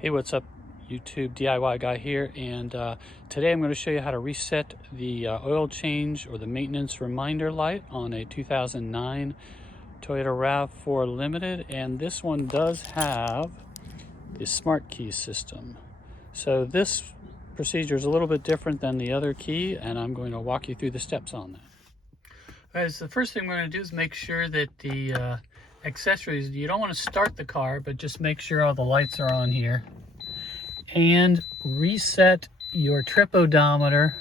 Hey, what's up, YouTube? DIY guy here, and today I'm going to show you how to reset the oil change or the maintenance reminder light on a 2009 Toyota Rav4 Limited, and this one does have the Smartkey system. So this procedure is a little bit different than the other key, and I'm going to walk you through the steps on that. All right, so the first thing we're going to do is make sure that the accessories, you don't want to start the car, but just make sure all the lights are on here. And reset your trip odometer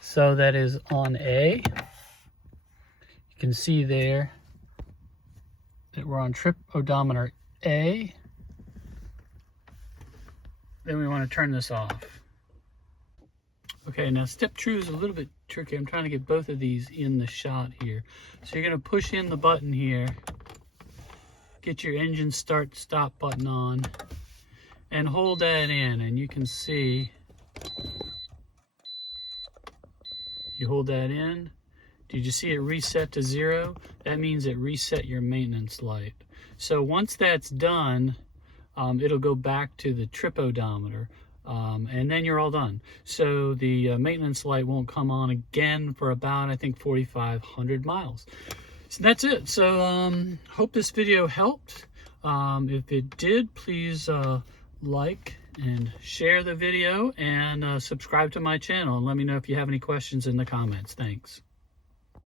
so that is on A. You can see there that we're on trip odometer A. Then we want to turn this off. Okay, now step 2 is a little bit tricky. I'm trying to get both of these in the shot here. So you're going to push in the button here, get your engine start stop button on, and hold that in, and you can see you hold that in. Did you see it reset to 0? That means it reset your maintenance light. So once that's done, it'll go back to the trip odometer, and then you're all done. So the maintenance light won't come on again for about, I think, 4,500 miles. So that's it. So hope this video helped. If it did, please like and share the video, and subscribe to my channel, and let me know if you have any questions in the comments. Thanks.